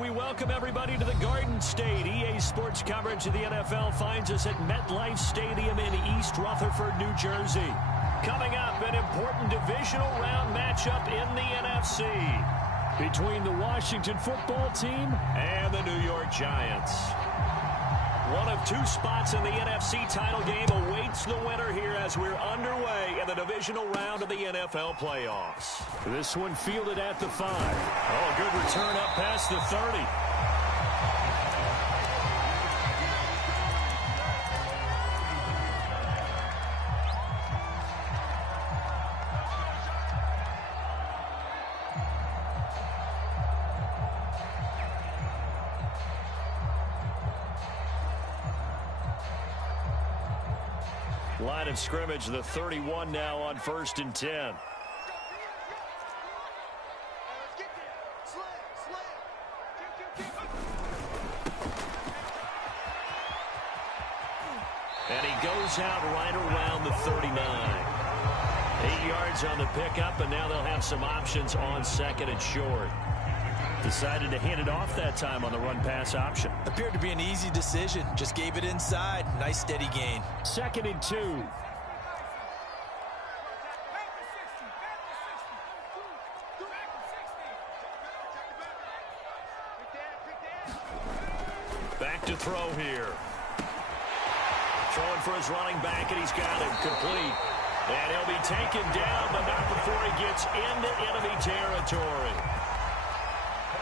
We welcome everybody to the Garden State. EA Sports coverage of the NFL finds us at MetLife Stadium in East Rutherford, New Jersey. Coming up, an important divisional round matchup in the NFC between the Washington football team and the New York Giants. One of two spots in the NFC title game awaits the winner here as we're underway in the divisional round of the NFL playoffs. This one fielded at the 5. Oh, good return up past the 30. Line of scrimmage, the 31 now on 1st and 10. And he goes out right around the 39. 8 yards on the pickup, and now they'll have some options on 2nd and short. Decided to hand it off that time on the run-pass option. Appeared to be an easy decision. Just gave it inside. Nice steady gain. 2nd and 2. Back to throw here. Throwing for his running back, and he's got it complete. And he'll be taken down, but not before he gets into enemy territory.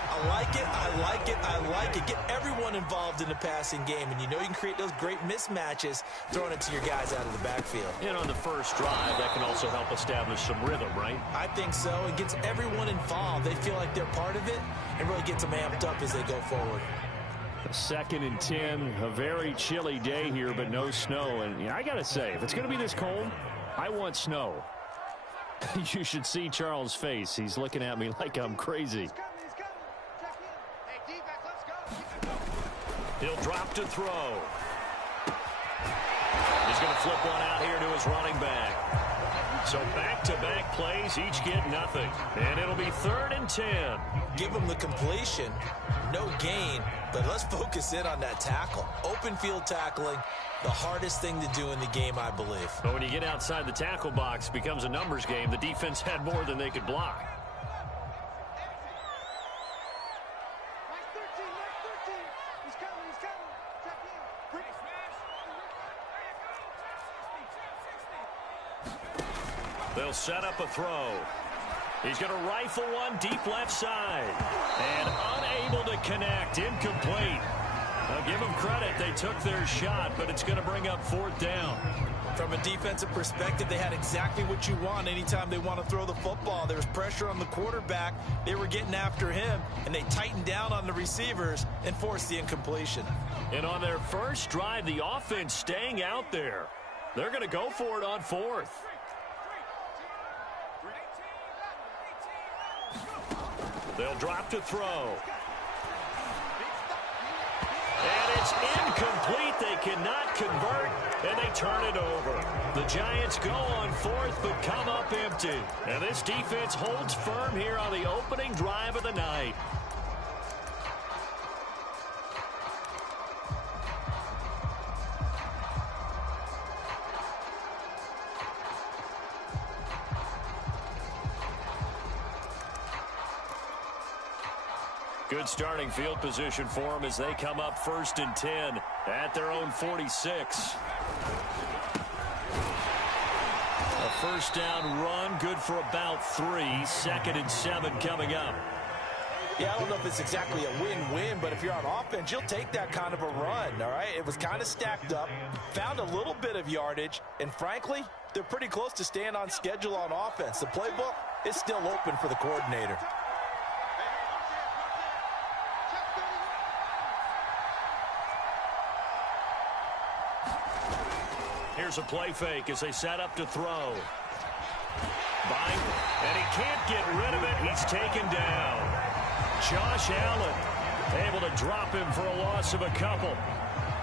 I like it, I like it, I like it. Get everyone involved in the passing game, and you know you can create those great mismatches throwing it to your guys out of the backfield. And on the first drive, that can also help establish some rhythm, right? I think so. It gets everyone involved. They feel like they're part of it and really gets them amped up as they go forward. 2nd and 10, a very chilly day here, but no snow. And I got to say, if it's going to be this cold, I want snow. You should see Charles' face. He's looking at me like I'm crazy. He'll drop to throw. He's going to flip one out here to his running back. So back-to-back plays, each get nothing. And it'll be 3rd and 10. Give him the completion. No gain, but let's focus in on that tackle. Open field tackling, the hardest thing to do in the game, I believe. But when you get outside the tackle box, it becomes a numbers game. The defense had more than they could block. They'll set up a throw. He's going to rifle one deep left side. And unable to connect. Incomplete. I'll give them credit. They took their shot, but it's going to bring up 4th down. From a defensive perspective, they had exactly what you want anytime they want to throw the football. There was pressure on the quarterback. They were getting after him, and they tightened down on the receivers and forced the incompletion. And on their first drive, the offense staying out there. They're going to go for it on 4th. They'll drop to throw. And it's incomplete. They cannot convert, and they turn it over. The Giants go on 4th, but come up empty. And this defense holds firm here on the opening drive of the night. Good starting field position for them as they come up 1st and 10 at their own 46. A first down run, good for about 3. 2nd and 7 coming up. Yeah, I don't know if it's exactly a win-win, but if you're on offense, you'll take that kind of a run, all right? It was kind of stacked up, found a little bit of yardage, and frankly, they're pretty close to staying on schedule on offense. The playbook is still open for the coordinator. Here's a play fake as they set up to throw. Biden, and he can't get rid of it. He's taken down. Josh Allen able to drop him for a loss of a couple.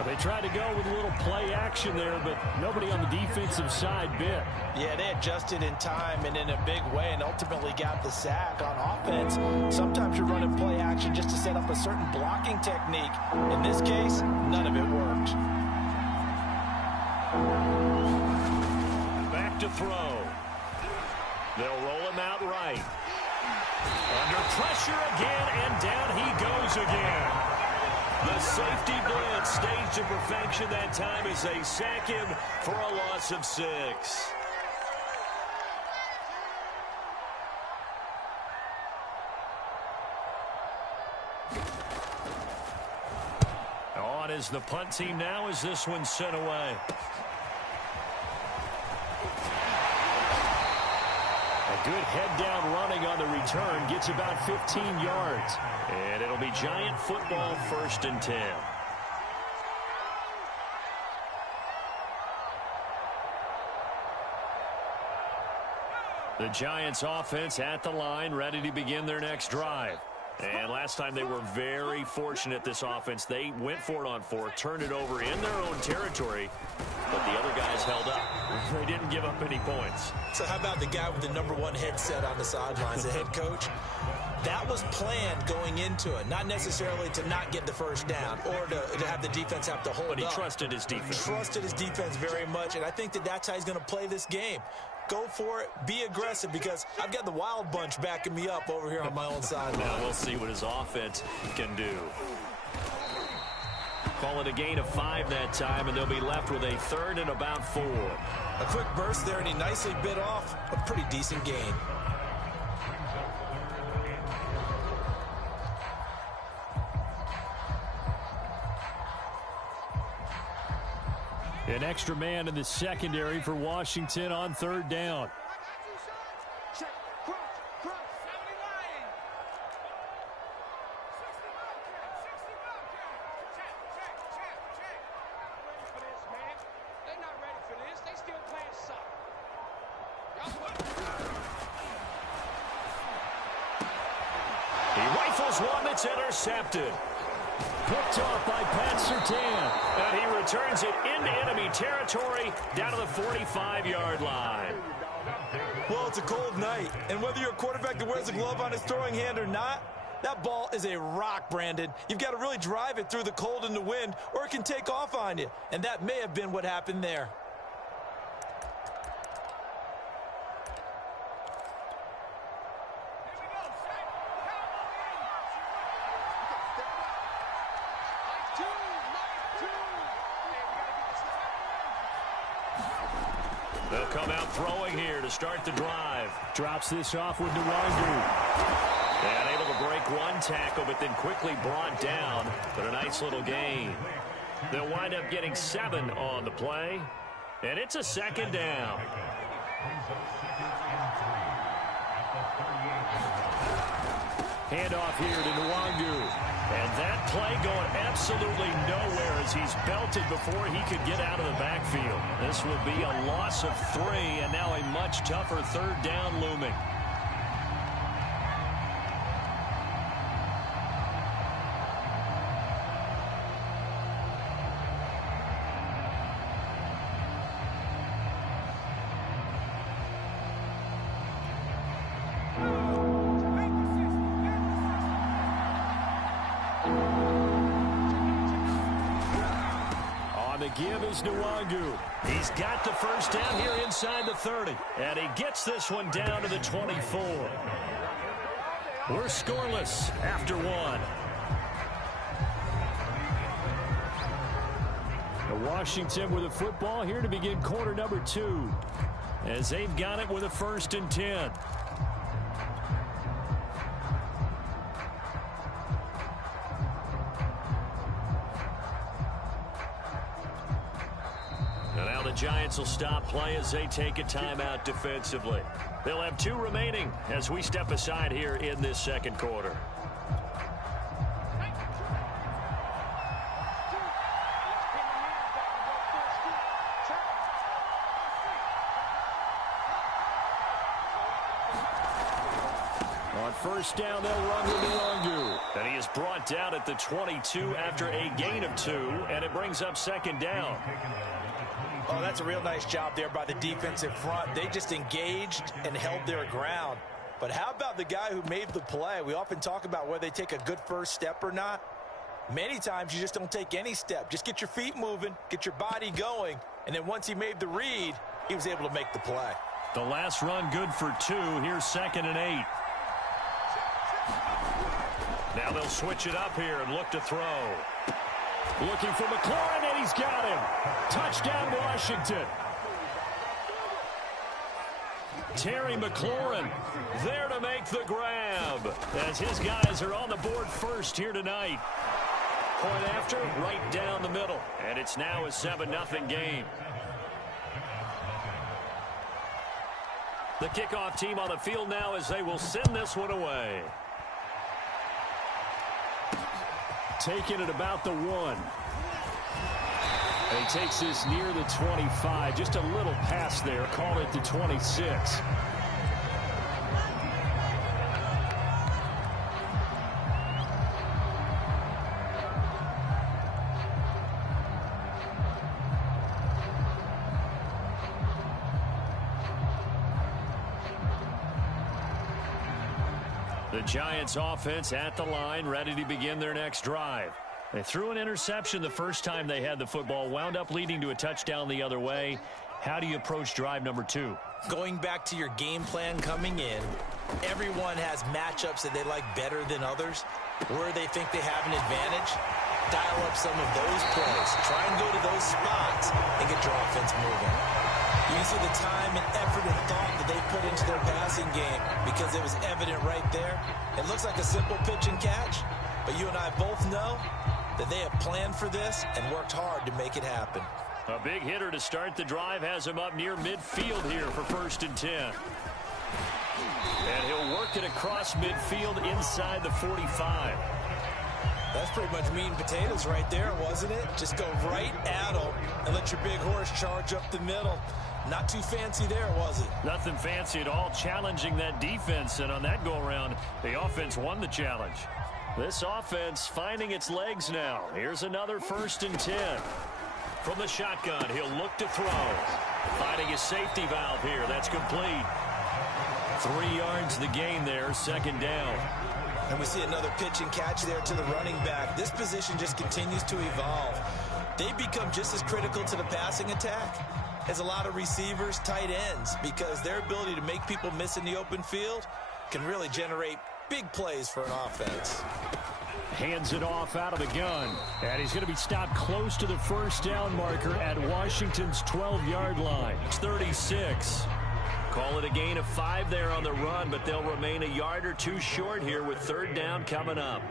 They tried to go with a little play action there, but nobody on the defensive side bit. Yeah, they adjusted in time and in a big way and ultimately got the sack. On offense, sometimes you're running play action just to set up a certain blocking technique. In this case, none of it worked. Back to throw. They'll roll him out right. Under pressure again, and down he goes again. The safety blitz staged to perfection that time as they sack him for a loss of 6. On is the punt team now as this one's sent away. A good head-down running on the return gets about 15 yards. And it'll be Giant football, 1st and 10. The Giants offense at the line, ready to begin their next drive. And last time they were very fortunate, this offense. They went for it on 4, turned it over in their own territory, but the other guys held up. They didn't give up any points. So how about the guy with the #1 headset on the sidelines, the head coach? That was planned going into it, not necessarily to not get the first down or to have the defense have to hold up. But he trusted his defense. Trusted his defense very much, and I think that's how he's going to play this game. Go for it, be aggressive, because I've got the wild bunch backing me up over here on my own sideline. Now we'll see what his offense can do. Call it a gain of 5 that time, and they'll be left with a 3rd and about 4. A quick burst there, and he nicely bit off a pretty decent gain. An extra man in the secondary for Washington on 3rd down. He rifles one that's intercepted. Picked off by Pat Surtain. And he returns it into enemy territory down to the 45-yard line. Well, it's a cold night, and whether you're a quarterback that wears a glove on his throwing hand or not, that ball is a rock, Brandon. You've got to really drive it through the cold and the wind, or it can take off on you. And that may have been what happened there. They'll come out throwing here to start the drive. Drops this off with Nwangu. And able to break one tackle, but then quickly brought down. But a nice little gain. They'll wind up getting 7 on the play. And it's a 2nd down. Handoff here to Nwangu. And that play going absolutely nowhere as he's belted before he could get out of the backfield. This will be a loss of 3, and now a much tougher 3rd down looming. Give is Nwangu. He's got the first down here inside the 30. And he gets this one down to the 24. We're scoreless after 1. Washington with the football here to begin quarter number 2. As they've got it with a 1st and 10. The Giants will stop play as they take a timeout defensively. They'll have 2 remaining as we step aside here in this 2nd quarter. On first down, they'll run with Luongo. And he is brought down at the 22 after a gain of 2, and it brings up second down. Oh, that's a real nice job there by the defensive front. They just engaged and held their ground. But how about the guy who made the play? We often talk about whether they take a good first step or not. Many times you just don't take any step. Just get your feet moving, get your body going, and then once he made the read, he was able to make the play. The last run good for 2. Here's 2nd and 8. Now they'll switch it up here and look to throw. Looking for McLaurin, and he's got him. Touchdown, Washington. Terry McLaurin there to make the grab as his guys are on the board first here tonight. Point after, right down the middle. And it's now a 7-0 game. The kickoff team on the field now as they will send this one away. Taking it about the 1. And he takes this near the 25. Just a little pass there. Call it the 26. The Giants offense at the line, ready to begin their next drive. They threw an interception the first time they had the football, wound up leading to a touchdown the other way. How do you approach drive number 2? Going back to your game plan coming in, everyone has matchups that they like better than others, where they think they have an advantage. Dial up some of those plays. Try and go to those spots and get your offense moving. You can see the time and effort and thought that they put into their passing game because it was evident right there. It looks like a simple pitch and catch, but you and I both know that they have planned for this and worked hard to make it happen. A big hitter to start the drive has him up near midfield here for 1st and 10. And he'll work it across midfield inside the 45. That's pretty much meat and potatoes right there, wasn't it? Just go right at them and let your big horse charge up the middle. Not too fancy there, was it? Nothing fancy at all, challenging that defense. And on that go-around, the offense won the challenge. This offense finding its legs now. Here's another 1st and 10. From the shotgun, he'll look to throw. Finding his safety valve here. That's complete. 3 yards the gain there, 2nd down. And we see another pitch and catch there to the running back. This position just continues to evolve. They become just as critical to the passing attack as a lot of receivers, tight ends, because their ability to make people miss in the open field can really generate big plays for an offense. Hands it off out of the gun. And he's going to be stopped close to the 1st down marker at Washington's 12-yard line. It's 36. Call it a gain of 5 there on the run, but they'll remain a yard or 2 short here with 3rd down coming up.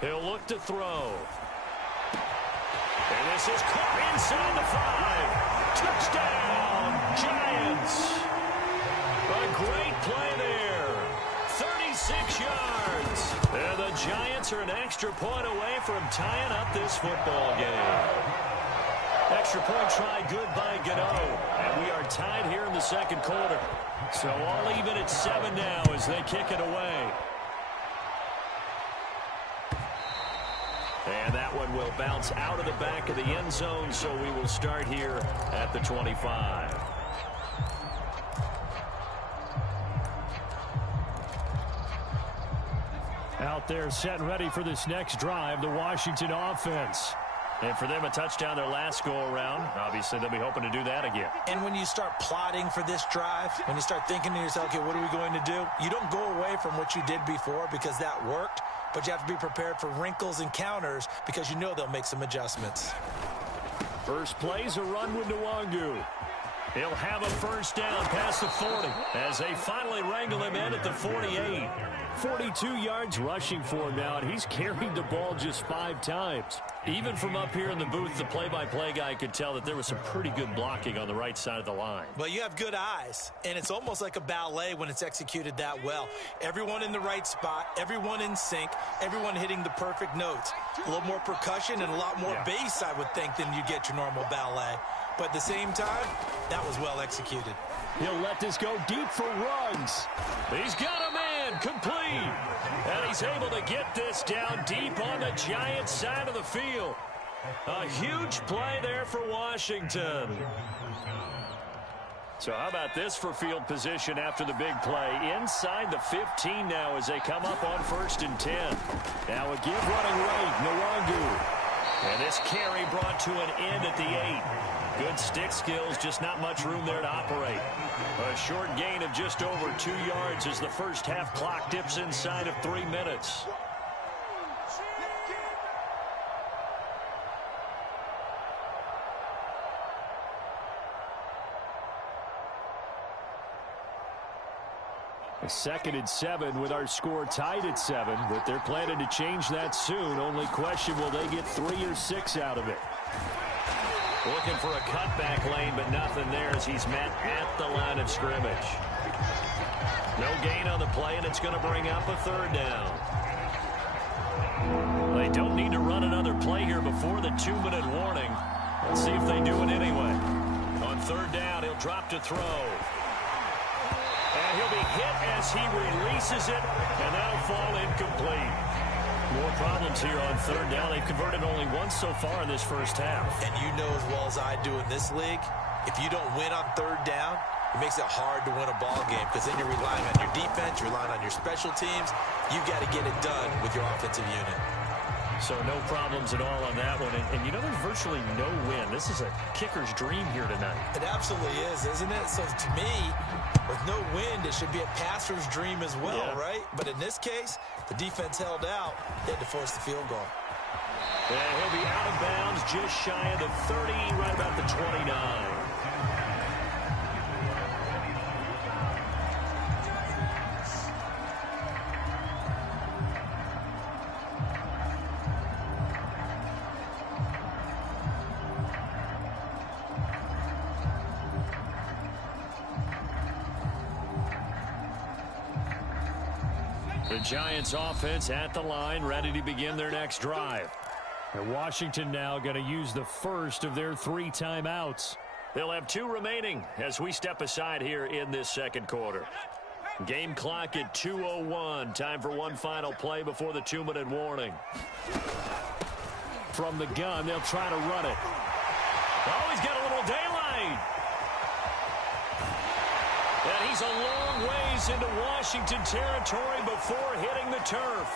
He'll look to throw. And this is caught inside the 5. Touchdown, Giants. A great play there. 36 yards. And the Giants are an extra point away from tying up this football game. Extra point try good by Gano. And we are tied here in the 2nd quarter. So all even at 7 now as they kick it away. And that one will bounce out of the back of the end zone, so we will start here at the 25. Out there set and ready for this next drive, the Washington offense. And for them, a touchdown their last go-around. Obviously, they'll be hoping to do that again. And when you start plotting for this drive, when you start thinking to yourself, okay, what are we going to do? You don't go away from what you did before because that worked. But you have to be prepared for wrinkles and counters because you know they'll make some adjustments. First play's a run with Luongo. He'll have a first down past the 40 as they finally wrangle him in at the 48. 42 yards rushing for him now, and he's carried the ball just 5 times. Even from up here in the booth, the play-by-play guy could tell that there was some pretty good blocking on the right side of the line. Well, you have good eyes, and it's almost like a ballet when it's executed that well. Everyone in the right spot, everyone in sync, everyone hitting the perfect notes. A little more percussion and a lot more bass, I would think, than you get your normal ballet. But at the same time, that was well executed. He'll let this go deep for Ruggs. He's got a man complete. And he's able to get this down deep on the Giants' side of the field. A huge play there for Washington. So how about this for field position after the big play? Inside the 15 now as they come up on 1st and 10. Now a give running right, Nwangu. And this carry brought to an end at the 8. Good stick skills, just not much room there to operate. A short gain of just over 2 yards as the first half clock dips inside of 3 minutes. A 2nd and 7 with our score tied at 7, but they're planning to change that soon. Only question, will they get 3 or 6 out of it? Looking for a cutback lane, but nothing there as he's met at the line of scrimmage. No gain on the play, and it's going to bring up a 3rd down. They don't need to run another play here before the 2-minute warning. Let's see if they do it anyway. On 3rd down, he'll drop to throw. And he'll be hit as he releases it, and that'll fall incomplete. More problems here on 3rd down. They've converted only once so far in this first half. And you know as well as I do in this league, if you don't win on 3rd down, it makes it hard to win a ball game because then you're relying on your defense, you're relying on your special teams. You've got to get it done with your offensive unit. So no problems at all on that one. And you know, there's virtually no win. This is a kicker's dream here tonight. It absolutely is, isn't it? So to me, with no wind, it should be a passer's dream as well, right? But in this case, the defense held out. They had to force the field goal. And he'll be out of bounds just shy of the 30, right about the 29. The Giants offense at the line, ready to begin their next drive. And Washington now going to use the first of their 3 timeouts. They'll have 2 remaining as we step aside here in this 2nd quarter. Game clock at 2:01. Time for one final play before the 2-minute warning. From the gun, they'll try to run it. Oh, he's got a little daylight. And he's a long ways into Washington territory before hitting the turf.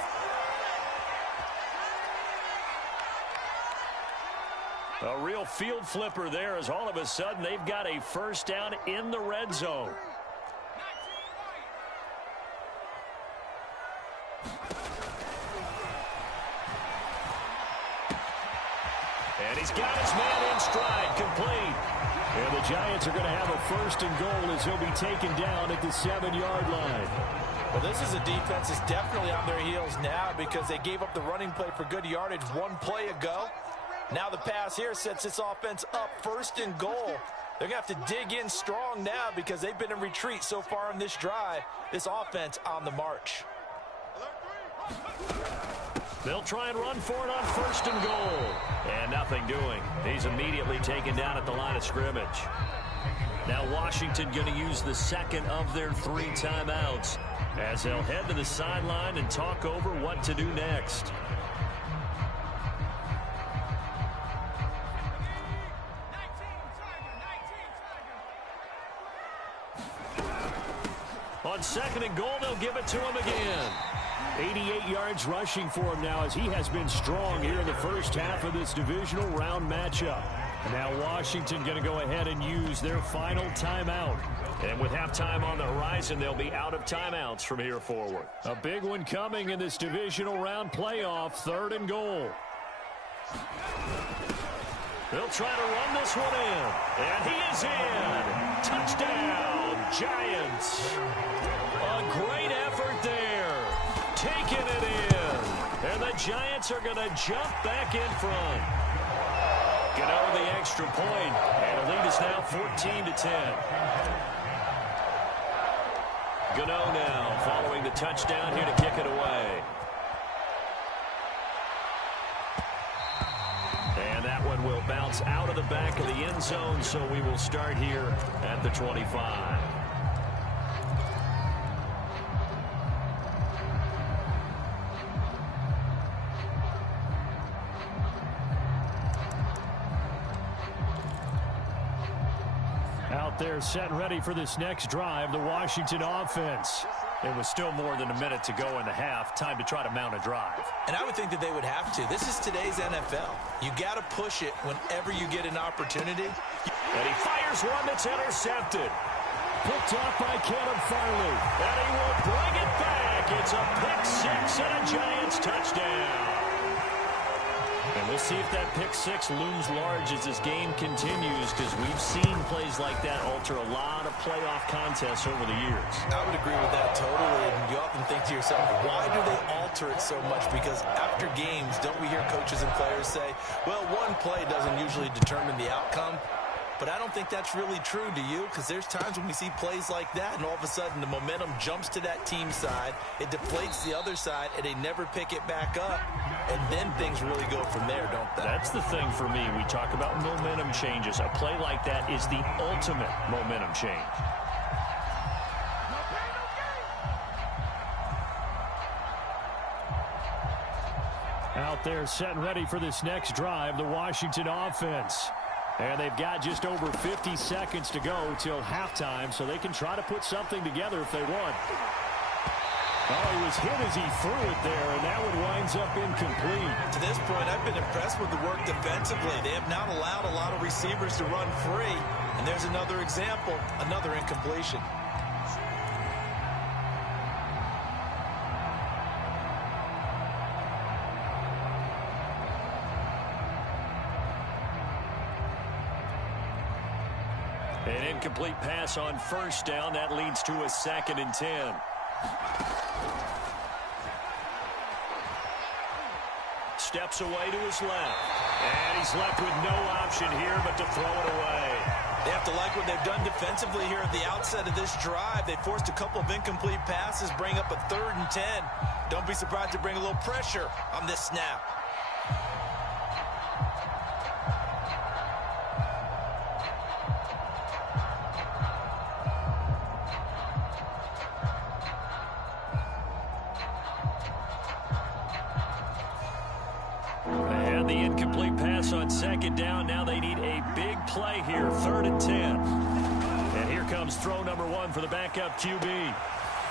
A real field flipper there as all of a sudden they've got a first down in the red zone. And he's got his man in stride, complete. And the Giants are going to have a 1st and goal as he'll be taken down at the 7-yard line. Well, this is a defense that's definitely on their heels now because they gave up the running play for good yardage 1 play ago. Now the pass here sets this offense up 1st and goal. They're going to have to dig in strong now because they've been in retreat so far in this drive. This offense on the march. They'll try and run for it on 1st and goal. And nothing doing. He's immediately taken down at the line of scrimmage. Now Washington going to use the 2nd of their 3 timeouts as they'll head to the sideline and talk over what to do next. On 2nd and goal, they'll give it to him again. 88 yards rushing for him now as he has been strong here in the first half of this divisional round matchup. Now Washington going to go ahead and use their final timeout. And with halftime on the horizon, they'll be out of timeouts from here forward. A big one coming in this divisional round playoff, 3rd and goal. They'll try to run this one in. And he is in. Touchdown, Giants. A great effort there. Taking it in. And the Giants are going to jump back in front. Get over the extra point. And the lead is now 14-10. Gano now following the touchdown here to kick it away. And that one will bounce out of the back of the end zone, so we will start here at the 25. Out there set and ready for this next drive, the Washington offense. It was still more than a minute to go in the half. Time to try to mount a drive. And I would think that they would have to. This is today's NFL. You got to push it whenever you get an opportunity. And he fires one that's intercepted. Picked off by Caleb Farley. And he will bring it back. It's a pick six and a Giants touchdown. And we'll see if that pick six looms large as this game continues, because we've seen plays like that alter a lot of playoff contests over the years. I would agree with that totally. And you often think to yourself, why do they alter it so much? Because after games, don't we hear coaches and players say, well, one play doesn't usually determine the outcome? But I don't think that's really true, do you? Because there's times when we see plays like that, and all of a sudden the momentum jumps to that team side, it deflates the other side, and they never pick it back up, and then things really go from there, don't they? That's the thing for me. We talk about momentum changes. A play like that is the ultimate momentum change. Out there set and ready for this next drive, the Washington offense. And they've got just over 50 seconds to go till halftime, so they can try to put something together if they want. Oh, he was hit as he threw it there, and that one winds up incomplete. To this point, I've been impressed with the work defensively. They have not allowed a lot of receivers to run free. And there's another example, another incompletion. An incomplete pass on first down. That leads to a 2nd and 10. Steps away to his left. And he's left with no option here but to throw it away. They have to like what they've done defensively here at the outset of this drive. They forced a couple of incomplete passes, bring up a 3rd and 10. Don't be surprised to bring a little pressure on this snap. And the incomplete pass on 2nd down. Now they need a big play here, 3rd and 10. And here comes throw number 1 for the backup QB.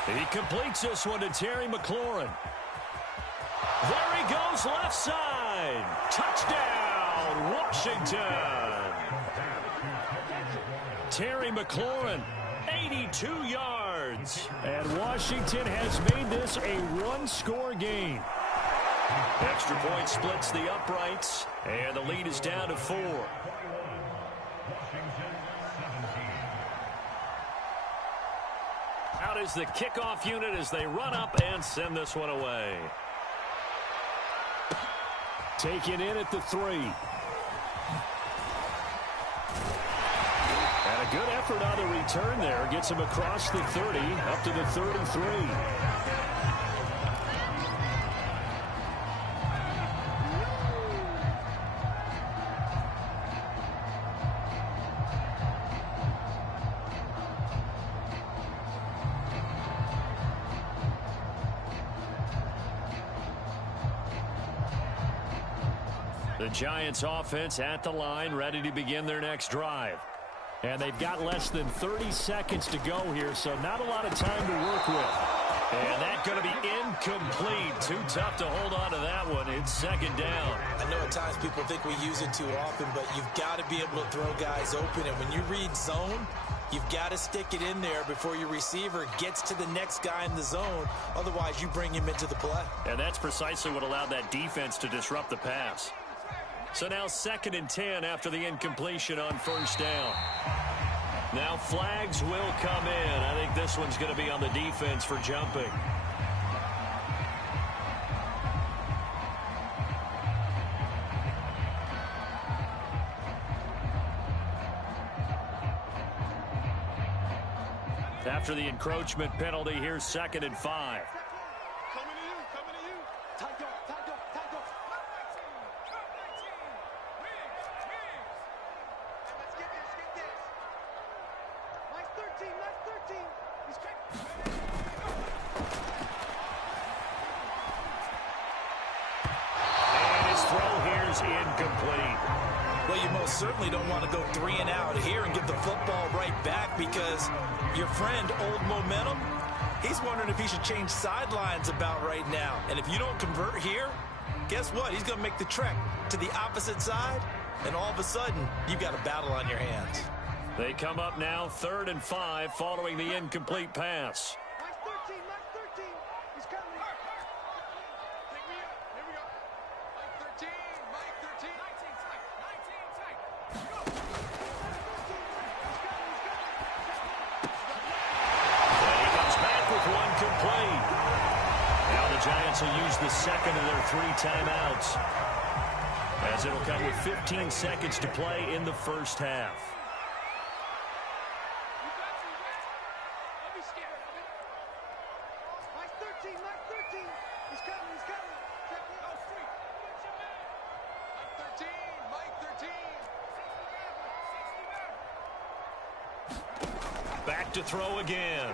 He completes this one to Terry McLaurin. There he goes, left side. Touchdown, Washington. Terry McLaurin, 82 yards. And Washington has made this a one-score game. Extra point splits the uprights, and the lead is down to 4. Out is the kickoff unit as they run up and send this one away. Taken in at the 3. And a good effort on the return there. Gets him across the 30, up to the 33. The Giants offense at the line, ready to begin their next drive. And they've got less than 30 seconds to go here, so not a lot of time to work with. And that's going to be incomplete. Too tough to hold on to that one. It's 2nd down. I know at times people think we use it too often, but you've got to be able to throw guys open. And when you read zone, you've got to stick it in there before your receiver gets to the next guy in the zone. Otherwise, you bring him into the play. And that's precisely what allowed that defense to disrupt the pass. So now 2nd and 10 after the incompletion on first down. Now flags will come in. I think this one's going to be on the defense for jumping. After the encroachment penalty, here's 2nd and 5. Certainly don't want to go 3 and out here and give the football right back, because your friend, Old Momentum, he's wondering if he should change sidelines about right now. And if you don't convert here, guess what? He's going to make the trek to the opposite side, and all of a sudden, you've got a battle on your hands. They come up now 3rd and 5 following the incomplete pass. Giants will use the second of their 3 timeouts, as it'll come with 15 seconds to play in the first half. Back to throw again.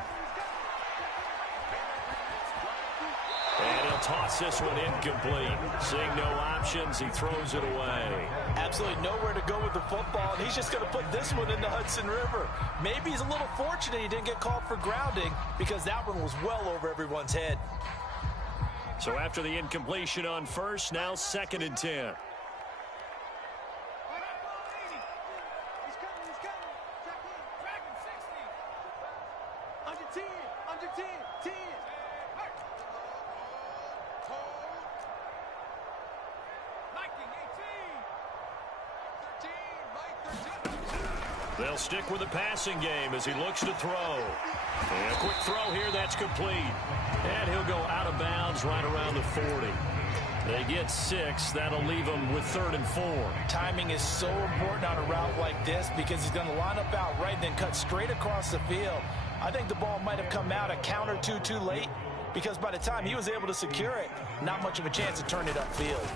And he'll toss this one incomplete. Seeing no options, he throws it away. Absolutely nowhere to go with the football, and he's just going to put this one in the Hudson River. Maybe he's a little fortunate he didn't get called for grounding, because that one was well over everyone's head. So after the incompletion on first, now 2nd and 10. They'll stick with the passing game as he looks to throw. And a quick throw here, that's complete. And he'll go out of bounds right around the 40. They get 6. That'll leave them with 3rd and 4. Timing is so important on a route like this, because he's going to line up out right and then cut straight across the field. I think the ball might have come out a count or two too late, because by the time he was able to secure it, not much of a chance to turn it upfield.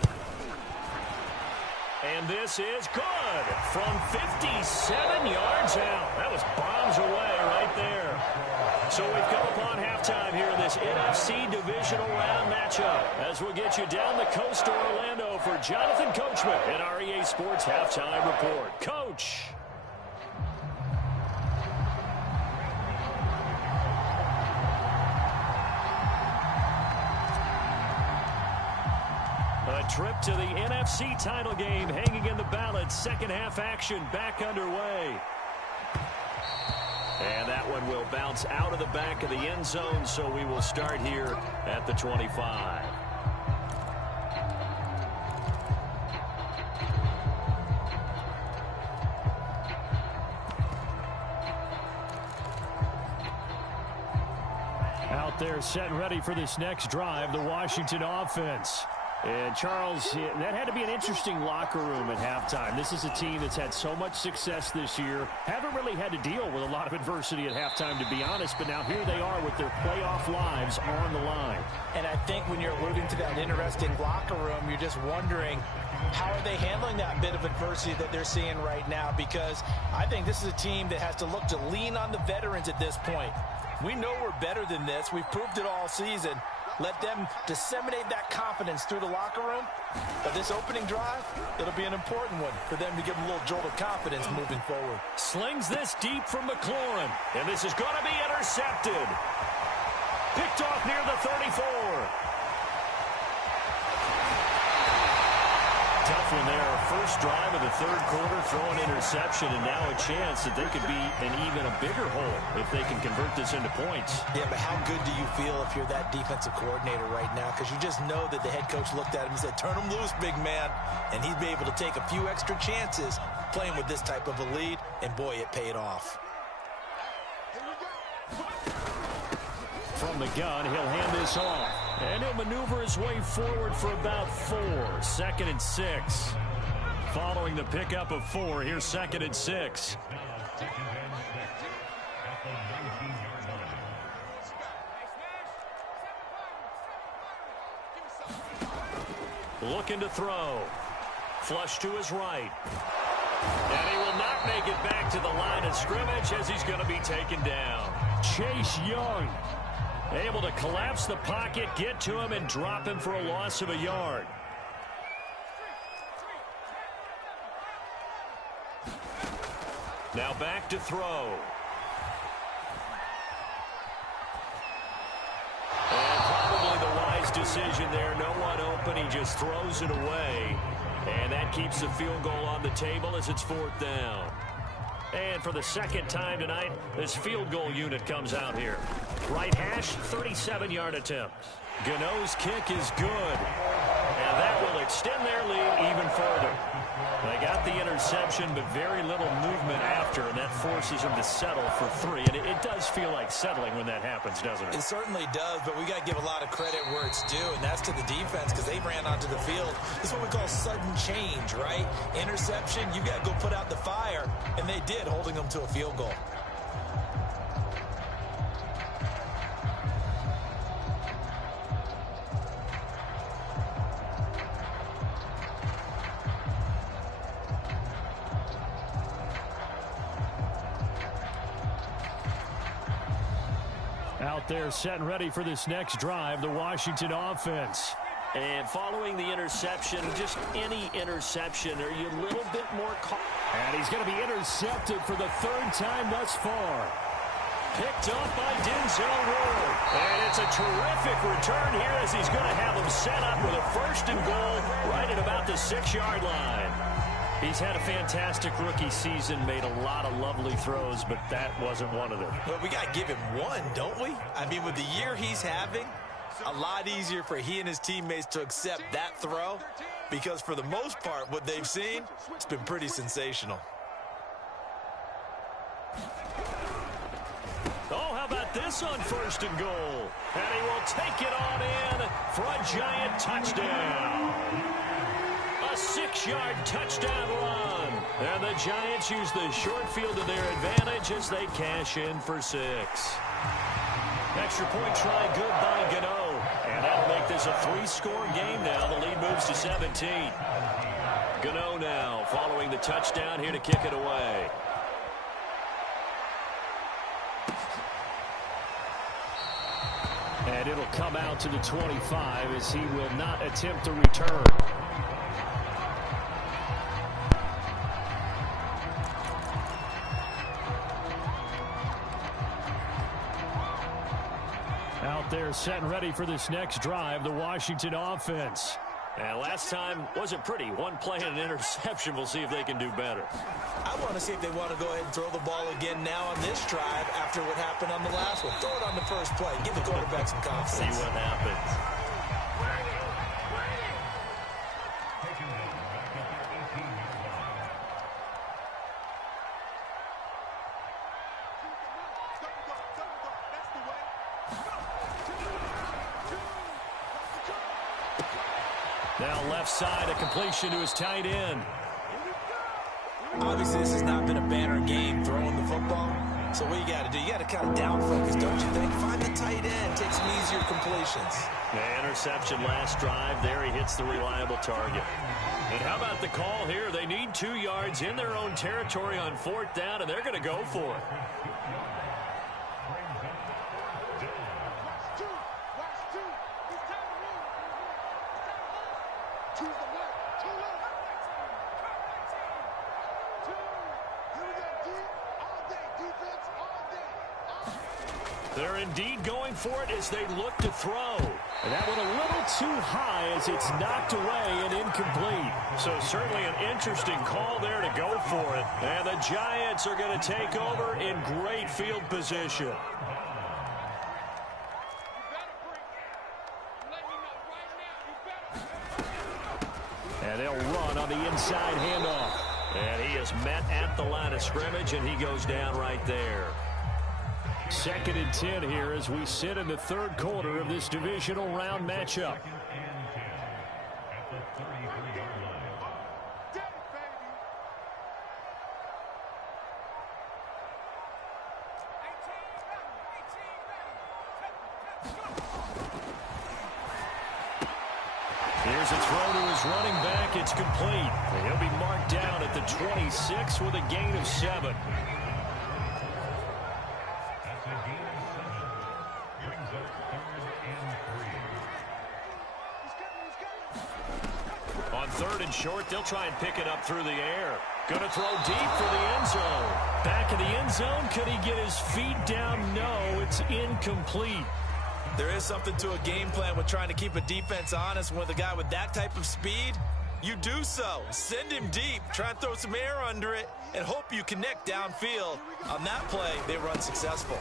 And this is good from 57 yards out. That was bombs away right there. So we've come upon halftime here in this NFC divisional round matchup, as we'll get you down the coast to Orlando for Jonathan Coachman in our EA Sports Halftime Report. Coach. A trip to the NFC title game hanging in the balance. Second half action back underway. And that one will bounce out of the back of the end zone, so we will start here at the 25. Out there set and ready for this next drive, the Washington offense. And, Charles, that had to be an interesting locker room at halftime. This is a team that's had so much success this year. Haven't really had to deal with a lot of adversity at halftime, to be honest. But now here they are with their playoff lives on the line. And I think when you're alluding to that interesting locker room, you're just wondering, how are they handling that bit of adversity that they're seeing right now? Because I think this is a team that has to look to lean on the veterans at this point. We know we're better than this. We've proved it all season. Let them disseminate that confidence through the locker room. But this opening drive, it'll be an important one for them to give them a little jolt of confidence moving forward. Slings this deep from McLaurin. And this is going to be intercepted. Picked off near the 34. tough one there. First drive of the third quarter, throw an interception, and now a chance that they could be in even a bigger hole if they can convert this into points. Yeah, but how good do you feel if you're that defensive coordinator right now? Because you just know that the head coach looked at him and said, turn him loose, big man. And he'd be able to take a few extra chances playing with this type of a lead, and boy, it paid off. From the gun, he'll hand this off. And he'll maneuver his way forward for about 4. 2nd and 6. Following the pickup of 4, here's 2nd and 6. Looking to throw. Flush to his right. And he will not make it back to the line of scrimmage as he's going to be taken down. Chase Young able to collapse the pocket, get to him, and drop him for a loss of a yard. Now back to throw. And probably the wise decision there. No one open. He just throws it away. And that keeps the field goal on the table as it's 4th down. And for the second time tonight, this field goal unit comes out here. Right hash, 37-yard attempt. Gano's kick is good. And that will extend their lead even further. They got the interception, but very little movement after, and that forces them to settle for 3. And it does feel like settling when that happens, doesn't it? It certainly does, but we got to give a lot of credit where it's due, and that's to the defense because they ran onto the field. This is what we call sudden change, right? Interception, you got to go put out the fire, and they did, holding them to a field goal. Out there set and ready for this next drive, the Washington offense. And following the interception, just any interception, are you a little bit more And he's going to be intercepted for the 3rd time thus far. Picked up by Denzel Ward. And it's a terrific return here as he's going to have him set up with a 1st and goal right at about the 6-yard line. He's had a fantastic rookie season, made a lot of lovely throws, but that wasn't one of them. Well, we got to give him one, don't we? I mean, with the year he's having, a lot easier for he and his teammates to accept that throw because for the most part, what they've seen, it's been pretty sensational. Oh, how about this on 1st and goal? And he will take it on in for a giant touchdown. A 6-yard touchdown run. And the Giants use the short field to their advantage as they cash in for 6. Extra point try good by Gano. And that'll make this a 3-score game now. The lead moves to 17. Gano now following the touchdown here to kick it away. And it'll come out to the 25 as he will not attempt to return. Out there set and ready for this next drive, the Washington offense. And last time wasn't pretty. One play and an interception. We'll see if they can do better. I want to see if they want to go ahead and throw the ball again now on this drive after what happened on the last one. Throw it on the first play. Give the quarterback some confidence. See what happens. Now left side, a completion to his tight end. Obviously, this has not been a banner game throwing the football. So what you got to do, you got to kind of down focus, don't you think? Find the tight end, take some easier completions. The interception last drive. There he hits the reliable target. And how about the call here? They need 2 yards in their own territory on 4th down, and they're going to go for it. They're indeed going for it as they look to throw. And that went a little too high as it's knocked away and incomplete. So certainly an interesting call there to go for it. And the Giants are going to take over in great field position. And they'll run on the inside handoff. And he is met at the line of scrimmage, and he goes down right there. 2nd and 10 here as we sit in the 3rd quarter of this divisional round matchup. Here's a throw to his running back. It's complete. And he'll be marked down at the 26 with a gain of 7. On 3rd and short, they'll try and pick it up through the air. Going to throw deep for the end zone. Back in the end zone. Could he get his feet down? No, it's incomplete. There is something to a game plan with trying to keep a defense honest. With a guy with that type of speed, you do so. Send him deep, try and throw some air under it, and hope you connect downfield. On that play, they were unsuccessful.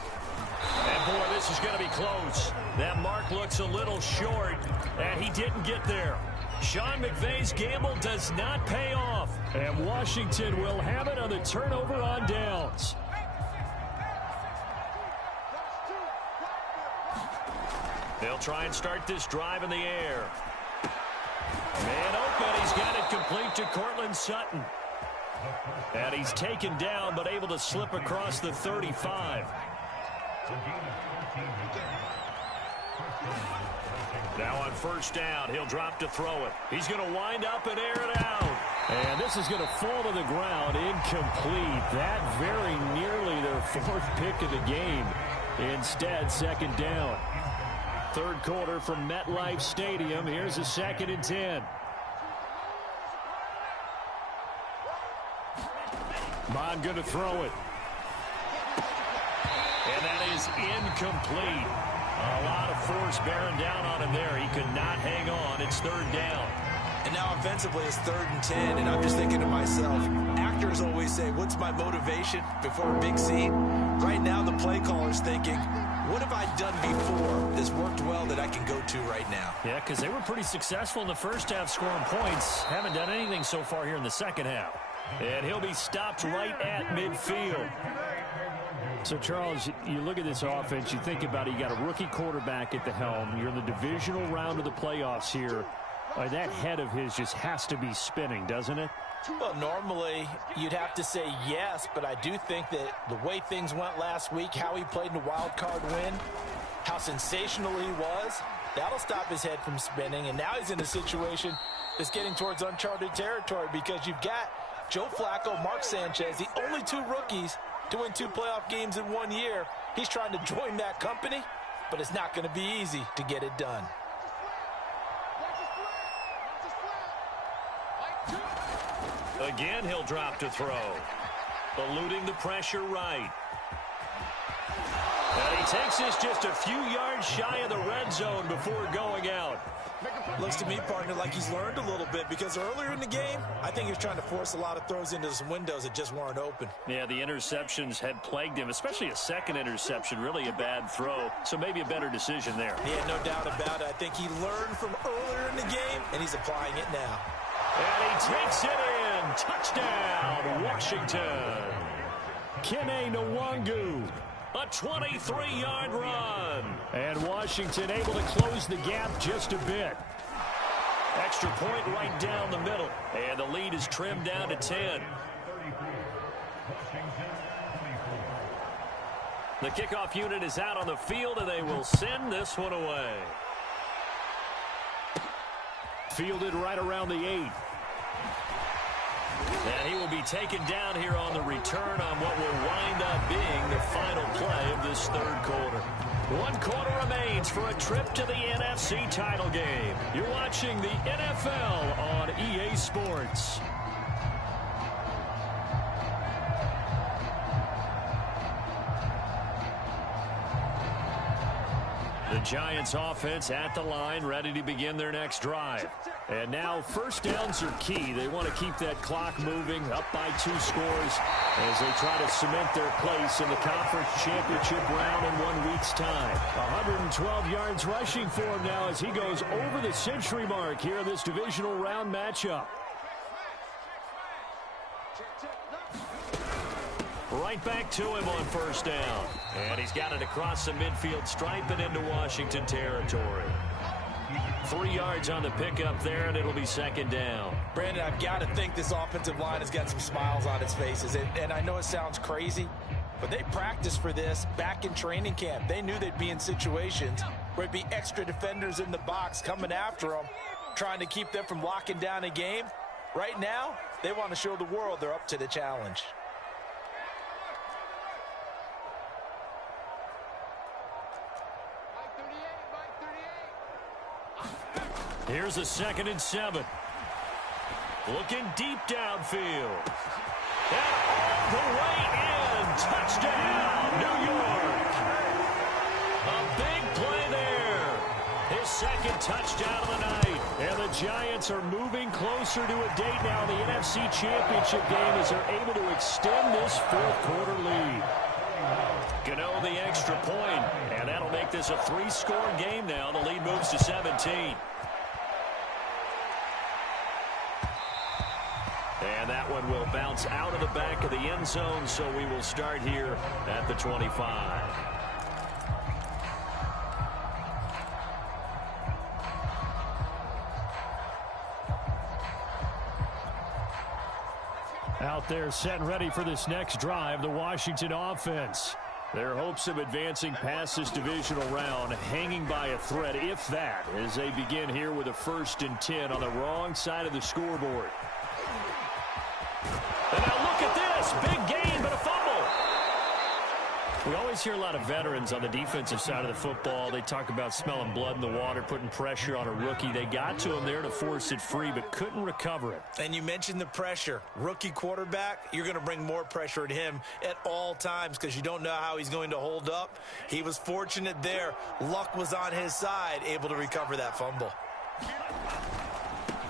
And boy, this is going to be close. That mark looks a little short, and he didn't get there. Sean McVay's gamble does not pay off, and Washington will have it on the turnover on downs. They'll try and start this drive in the air. Man open, he's got it complete to Cortland Sutton. And he's taken down, but able to slip across the 35. Now on 1st down, he'll drop to throw it. He's going to wind up and air it out. And this is going to fall to the ground, incomplete. That very nearly their 4th pick of the game. Instead, 2nd down. 3rd quarter from MetLife Stadium. Here's a 2nd and 10. Bond going to throw it. And that is incomplete. A lot of force bearing down on him there. He could not hang on. It's 3rd down. And now offensively it's 3rd and 10, and I'm just thinking to myself, actors always say, what's my motivation before a big scene? Right now the play caller's thinking, what have I done before that's worked well that I can go to right now? Yeah, because they were pretty successful in the first half scoring points. Haven't done anything so far here in the second half. And he'll be stopped right at midfield. So, Charles, you look at this offense, you think about it, you got a rookie quarterback at the helm. You're in the divisional round of the playoffs here. That head of his just has to be spinning, doesn't it? Well, normally you'd have to say yes, but I do think that the way things went last week, how he played in the wild card win, how sensational he was, that'll stop his head from spinning. And now he's in a situation that's getting towards uncharted territory because you've got Joe Flacco, Mark Sanchez, the only 2 rookies to win 2 playoff games in 1 year. He's trying to join that company, but it's not going to be easy to get it done. Again, he'll drop to throw. Eluding the pressure right. And he takes this just a few yards shy of the red zone before going out. Looks to me, partner, like he's learned a little bit because earlier in the game, I think he was trying to force a lot of throws into some windows that just weren't open. Yeah, the interceptions had plagued him, especially a second interception, really a bad throw. So maybe a better decision there. Yeah, no doubt about it. I think he learned from earlier in the game, and he's applying it now. And he takes it in. Touchdown, Washington. Kene Nwangu. A 23-yard run. And Washington able to close the gap just a bit. Extra point right down the middle. And the lead is trimmed down to 10. The kickoff unit is out on the field, and they will send this one away. Fielded right around the 8. And he will be taken down here on the return on what will wind up being the final play of this 3rd quarter. 1 quarter remains for a trip to the NFC title game. You're watching the NFL on EA Sports. The Giants offense at the line, ready to begin their next drive. And now first downs are key. They want to keep that clock moving, up by 2 scores as they try to cement their place in the conference championship round in 1 week's time. 112 yards rushing for him now as he goes over the century mark here in this divisional round matchup. Right back to him on first down. And he's got it across the midfield stripe and into Washington territory. 3 yards on the pickup there, and it'll be second down. Brandon, I've got to think this offensive line has got some smiles on its faces. And I know it sounds crazy, but they practiced for this back in training camp. They knew they'd be in situations where it'd be extra defenders in the box coming after them, trying to keep them from locking down a game. Right now, they want to show the world they're up to the challenge. Here's a 2nd and 7. Looking deep downfield. And all the way in. Touchdown, New York. A big play there. His 2nd touchdown of the night. And the Giants are moving closer to a date now in the NFC Championship game as they're able to extend this 4th quarter lead. Gano the extra point, and that'll make this a 3-score game now. The lead moves to 17. And that one will bounce out of the back of the end zone, so we will start here at the 25. Out there set and ready for this next drive, the Washington offense. Their hopes of advancing past this divisional round hanging by a thread, if that, as they begin here with a 1st and 10 on the wrong side of the scoreboard. And now look at this. Big gain, but a fumble. We always hear a lot of veterans on the defensive side of the football. They talk about smelling blood in the water, putting pressure on a rookie. They got to him there to force it free, but couldn't recover it. And you mentioned the pressure. Rookie quarterback, you're going to bring more pressure at him at all times because you don't know how he's going to hold up. He was fortunate there. Luck was on his side, able to recover that fumble.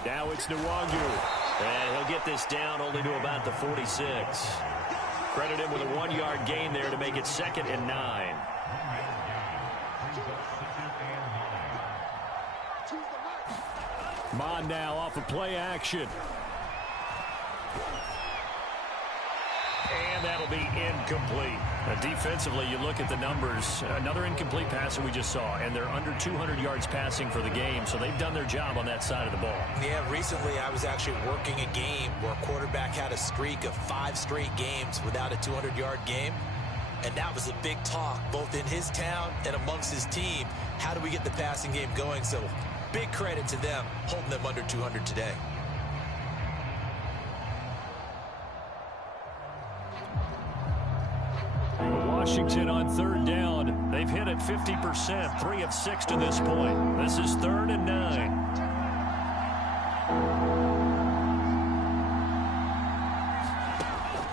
Now it's Nwangu. And he'll get this down only to about the 46. Credit him with a 1-yard gain there to make it 2nd and 9. Mon now off of play action. And that'll be incomplete. Defensively, you look at the numbers. Another incomplete passer we just saw, and they're under 200 yards passing for the game, so they've done their job on that side of the ball. Yeah, recently I was actually working a game where a quarterback had a streak of 5 straight games without a 200-yard game, and that was a big talk both in his town and amongst his team. How do we get the passing game going? So big credit to them holding them under 200 today. Washington on 3rd down. They've hit it 50%, 3 of 6 to this point. This is 3rd and 9.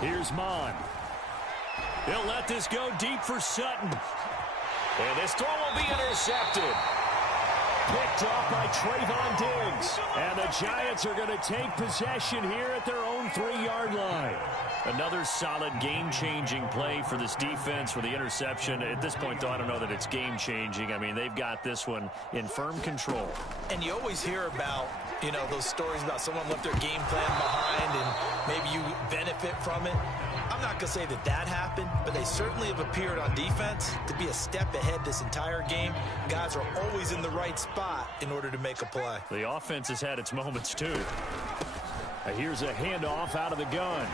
Here's Mon. He'll let this go deep for Sutton. And this throw will be intercepted. Picked off by Trayvon Diggs. And the Giants are going to take possession here at their own 3-yard line. Another solid game-changing play for this defense with the interception. At this point, though, I don't know that it's game-changing. I mean, they've got this one in firm control. And you always hear about, you know, those stories about someone left their game plan behind and maybe you benefit from it. I'm not going to say that that happened, but they certainly have appeared on defense to be a step ahead this entire game. Guys are always in the right spot in order to make a play. The offense has had its moments, too. Here's a handoff out of the gun.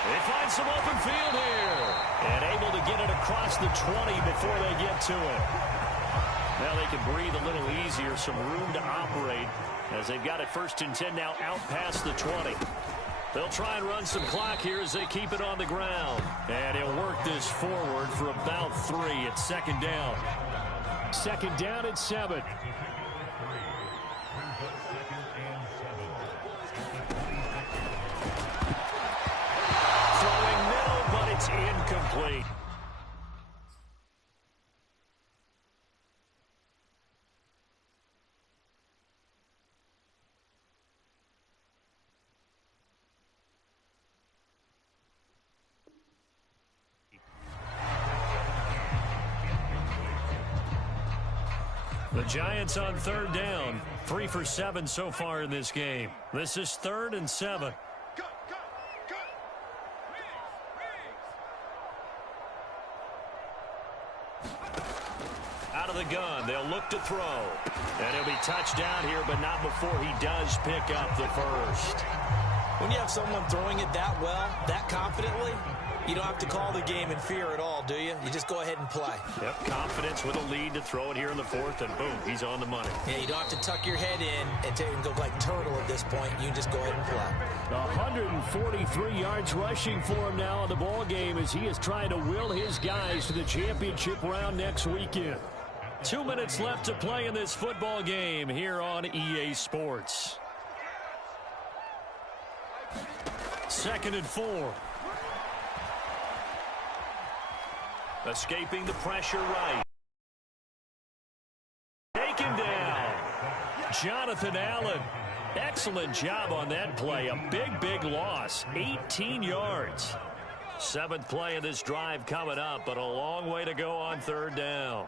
They find some open field here. And able to get it across the 20 before they get to it. Now they can breathe a little easier, some room to operate as they've got it 1st and 10 now out past the 20. They'll try and run some clock here as they keep it on the ground. And he'll work this forward for about 3. It's 2nd down. 2nd down at 7. Throwing middle, but it's incomplete. The Giants on third down. 3 for 7 so far in this game. This is 3rd and 7. Out of the gun, they'll look to throw. And he'll be touched down here, but not before he does pick up the first. When you have someone throwing it that well, that confidently, you don't have to call the game in fear at all, do you? You just go ahead and play. Yep, confidence with a lead to throw it here in the 4th, and boom, he's on the money. Yeah, you don't have to tuck your head in and go like turtle at this point. You can just go ahead and play. 143 yards rushing for him now in the ball game as he is trying to will his guys to the championship round next weekend. 2 minutes left to play in this football game here on EA Sports. 2nd and 4. Escaping the pressure right. Taken down. Jonathan Allen. Excellent job on that play. A big loss. 18 yards. 7th play of this drive coming up, but a long way to go on 3rd down.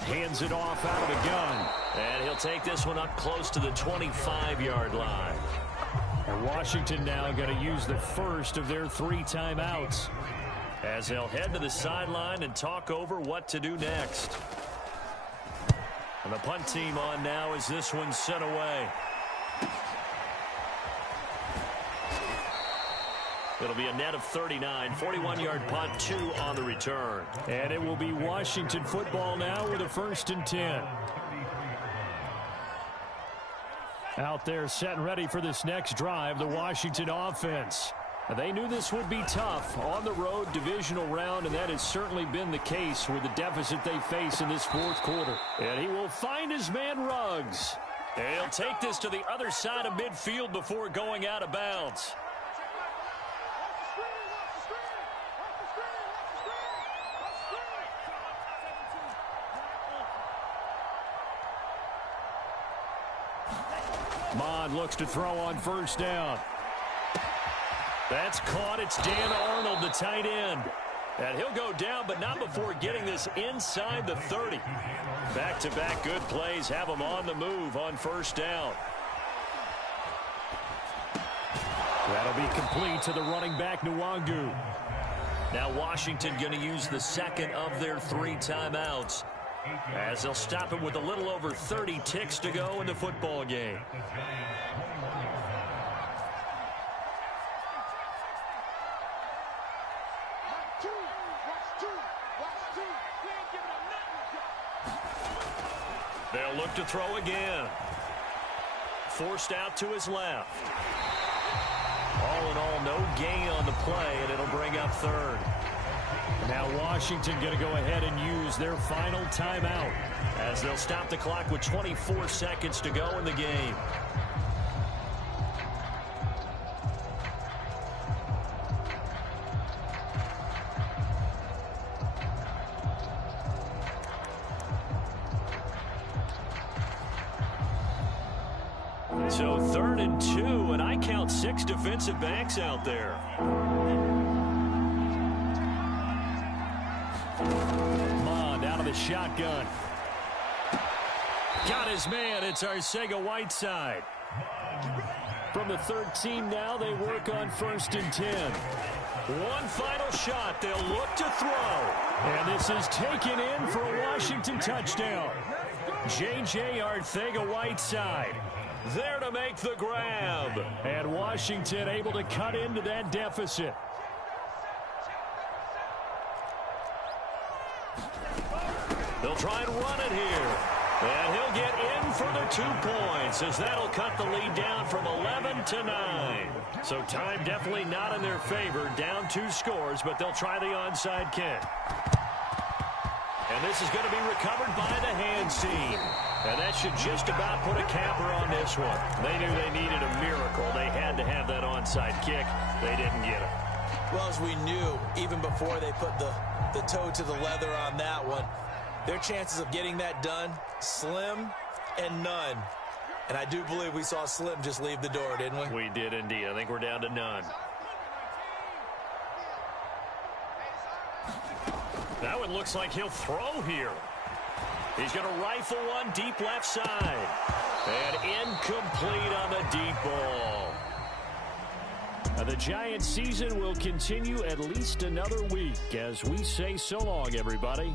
Hands it off out of the gun. And he'll take this one up close to the 25-yard line. And Washington now going to use the first of their 3 timeouts as they'll head to the sideline and talk over what to do next. And the punt team on now as this one's sent away. It'll be a net of 39, 41-yard punt, 2 on the return. And it will be Washington football now with a 1st and 10. Out there set and ready for this next drive, the Washington offense. They knew this would be tough on the road divisional round, and that has certainly been the case with the deficit they face in this 4th quarter. And he will find his man Ruggs. And he'll take this to the other side of midfield before going out of bounds. Mond looks to throw on 1st down. That's caught. It's Dan Arnold, the tight end. And he'll go down, but not before getting this inside the 30. Back-to-back good plays have him on the move on 1st down. That'll be complete to the running back, Nwangu. Now Washington going to use the 2nd of their 3 timeouts, as they'll stop him with a little over 30 ticks to go in the football game. They'll look to throw again. Forced out to his left. All in all, no gain on the play, and it'll bring up 3rd. Now Washington going to go ahead and use their final timeout as they'll stop the clock with 24 seconds to go in the game. So 3rd and 2, and I count 6 defensive backs out there. Mond out of the shotgun. Got his man. It's Arcega-Whiteside. From the 13 now, they work on 1st and 10. One final shot. They'll look to throw. And this is taken in for a Washington touchdown. J.J. Arcega-Whiteside there to make the grab. And Washington able to cut into that deficit. They'll try and run it here. And he'll get in for the 2 points, as that'll cut the lead down from 11 to 9. So time definitely not in their favor. Down 2 scores, but they'll try the onside kick. And this is going to be recovered by the hands team. And that should just about put a capper on this one. They knew they needed a miracle. They had to have that onside kick. They didn't get it. Well, as we knew, even before they put the toe to the leather on that one, their chances of getting that done, slim and none. And I do believe we saw Slim just leave the door, didn't we? We did indeed. I think we're down to none. That one looks like he'll throw here. He's going to rifle one deep left side. And incomplete on the deep ball. The Giants season will continue at least another week as we say so long, everybody.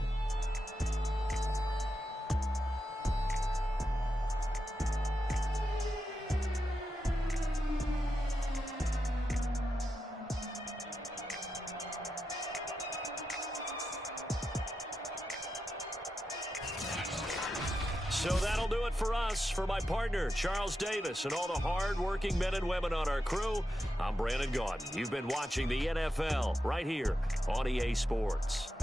So that'll do it for us. For my partner, Charles Davis, and all the hard-working men and women on our crew, I'm Brandon Gaudin. You've been watching the NFL right here on EA Sports.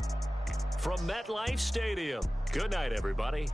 From MetLife Stadium, good night, everybody.